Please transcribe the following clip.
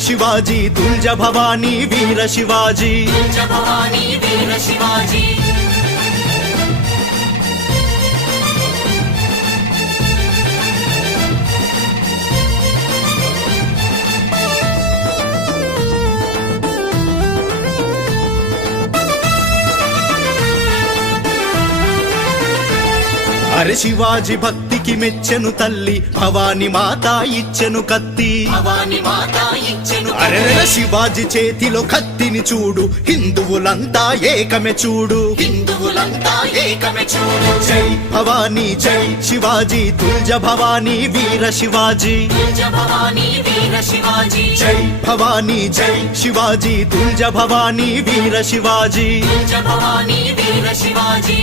शिवाजी तुळजा भवानी वीर शिवाजी तुळजा भवानी वीर शिवाजी అరే శివాజీ భక్తికి మెచ్చెను తల్లి భవాని మాత ఇచ్చెను కత్తి భవాని మాత ఇచ్చెను అరే శివాజీ చేతిలో కత్తిని చూడు హిందువులంతా ఏకమే చూడు హిందువులంతా ఏకమే చూడు జై భవానీ జై శివాజీ తుల్జ భవానీ వీర శివాజీ तुळजा भवानी वीर शिवाजी జై భవానీ జై శివాజీ తుల్జ భవానీ వీర శివాజీ तुळजा भवानी वीर शिवाजी